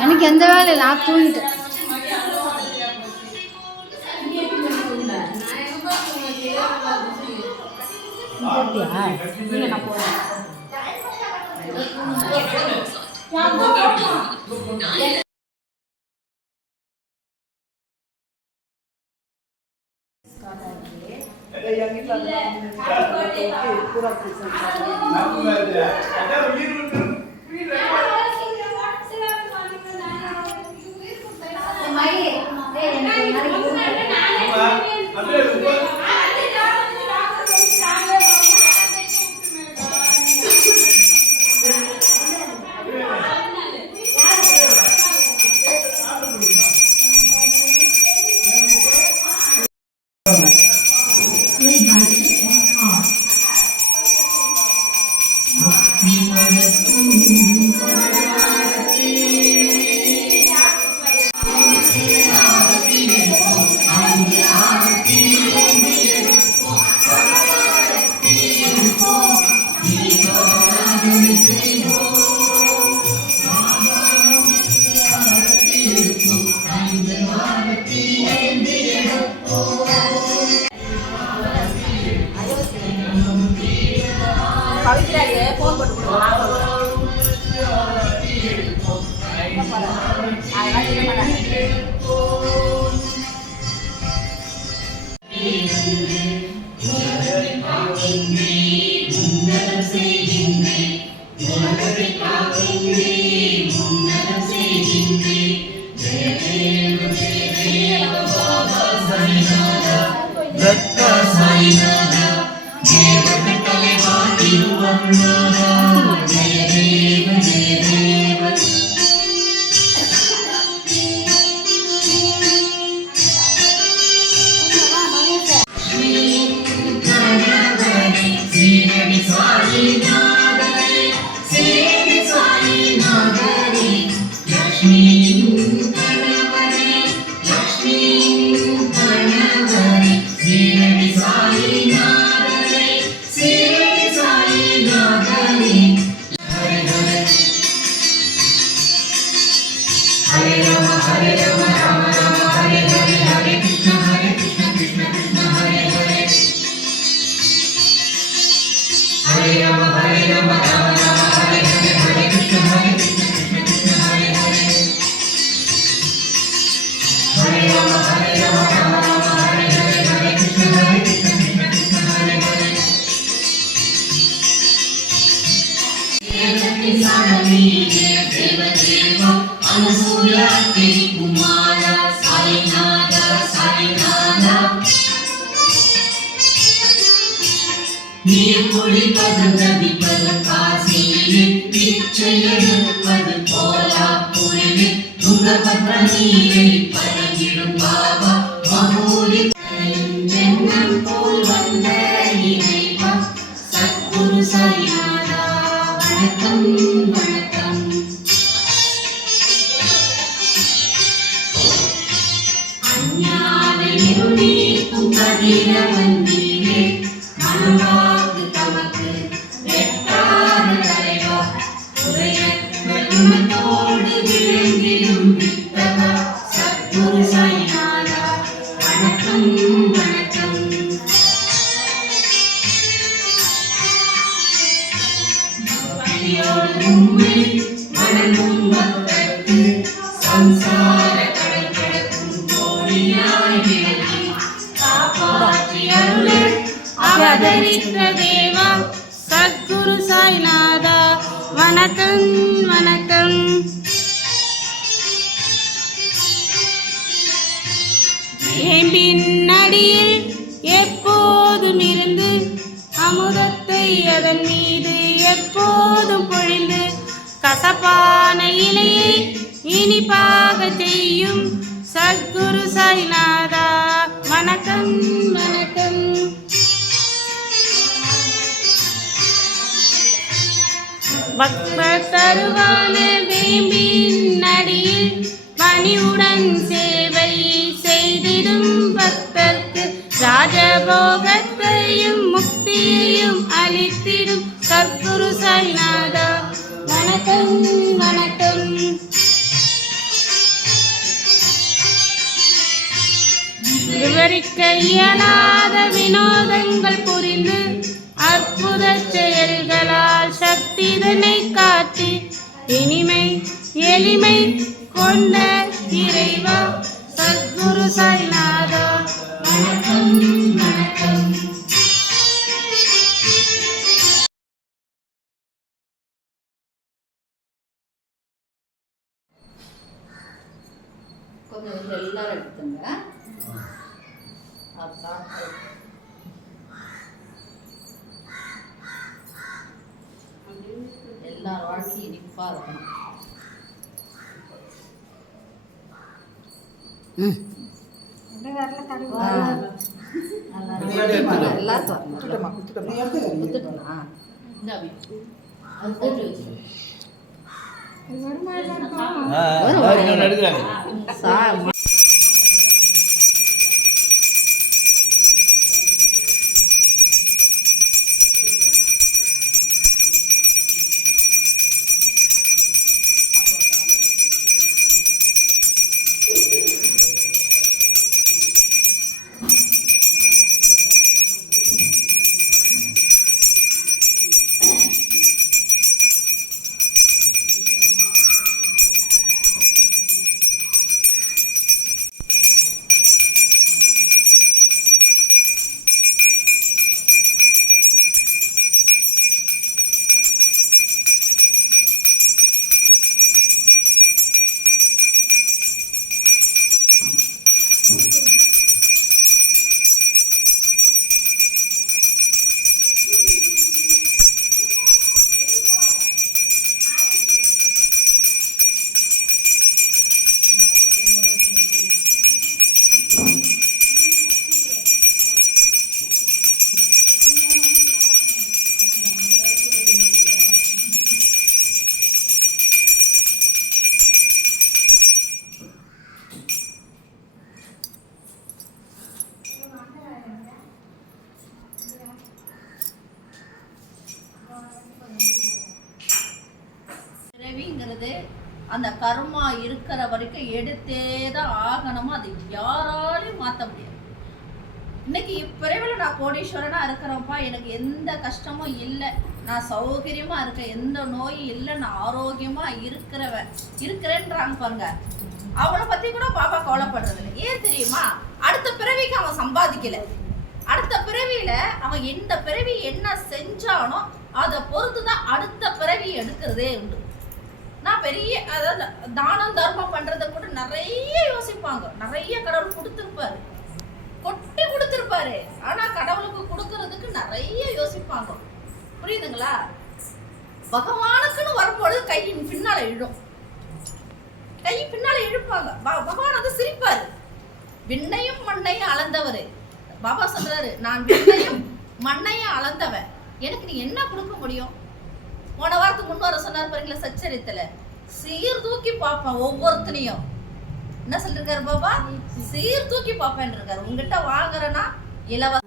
எனக்கு எந்த வேலை நான் தூங்கிட்டேன். நீர் குளிப்பது நதிப்பது காசியில் பிச்சையெடுப்பது போலா புரிவில் துங்கபத்ர நீரை பரங்கிடும் பாபா மகோரி வெண்ணம் போல் வந்த இறைவா சத்குரு சாய்நாதா வணக்கம் வணக்கம். அஞ்ஞான இருளீக்கும் கதிர வந்தீரே மனவாக்கு தமக்கு வெட்டாத தலைவா உரையத்தோடு விளங்கிடும் வித்தகா சத்குரு சாய்நாதா வணக்கம் வணக்கம். பக்தியோடு உம்மை வணங்கும் பக்தர்க்கு சம்சார கடல் கடக்கும் கோடியாய் விளங்கி காப்பாற்றி அருளே அவதரித்த தேவா சத்குரு சாய்நாதா வணக்கம் வணக்கம். வேம்பின் அடியில் எப்போதும் இருந்து அமுதத்தை அதன் மீது எப்போதும் பொழிந்து கசப்பான இலையை இனிப்பாக செய்யும் சத்குரு சாய்நாதா வணக்கம் வணக்கம். பக்தர் தருவான வேம்பின் அடியில் பணிவுடன் சேவை செய்திடும் பக்தர்க்கு ராஜபோகத்தையும் முக்தியையும் அளித்திடும் சத்குரு சாய்நாதா வணக்கம் வணக்கம். இயலாத வினோதங்கள் புரிந்து அற்புத செயல்களால் சக்திதனை காட்டி இனிமை எளிமை கொண்ட இறைவா சத்குரு சாய்நாதா வணக்கம் வணக்கம். கொஞ்சம் எல்லாரும் எடுத்துங்க. எல்லார் வாழ்க்கையும் இனிப்பா இருக்கணும். எல்லாத்துக்கும் பிறவிங்கிறது அந்த கர்மா இருக்கிற வரைக்கும் எடுத்தே தான் ஆகணுமா, அது யாராலையும் மாற்ற முடியாது. இன்னைக்கு இப்பிறவில நான் கோடீஸ்வரனா இருக்கிறேன்ப்பா, எனக்கு எந்த கஷ்டமும் இல்லை, நான் சௌகரியமா இருக்கேன், எந்த நோயும் இல்லை, நான் ஆரோக்கியமா இருக்கிறேன்றாங்க பாருங்க. அவனை பத்தி கூட பாபா கவலைப்படுறது இல்லை. ஏன் தெரியுமா? அடுத்த பிறவிக்கு அவன் சம்பாதிக்கல. அடுத்த பிறவியில அவன் எந்த பிறவி என்ன செஞ்சானோ அதை பொறுத்துதான் அடுத்த பிறவி எடுக்கிறதே உண்டு. நான் பெரிய அதாவது தானம் தர்மம் பண்றதை கூட நிறைய யோசிப்பாங்க. நிறைய கடவுள் கொடுத்துருப்பாரு, கொட்டி கொடுத்துருப்பாரு. ஆனா கடவுளுக்கு கொடுக்கறதுக்கு நிறைய யோசிப்பாங்க. புரியுதுங்களா? பகவானுக்குன்னு வரும்பொழுது கையின் பின்னால இழும், கை பின்னால இழுப்பாங்க. பகவான் அதை சிரிப்பாரு. விண்ணையும் மண்ணையும் அளந்தவரு பாபா சொல்றாரு, நான் விண்ணையும் மண்ணையும் அளந்தவன், எனக்கு நீ என்ன கொடுக்க முடியும்? போன வாரத்துக்கு முன்னோர சொன்னார் பாருங்களா, சச்சரித்துல சீர் தூக்கி பார்ப்பேன் ஒவ்வொருத்தனையும். என்ன சொல்லிருக்காரு பாபா? சீர் தூக்கி பார்ப்பேன் இருக்காரு. உங்ககிட்ட வாங்குறேன்னா இலவச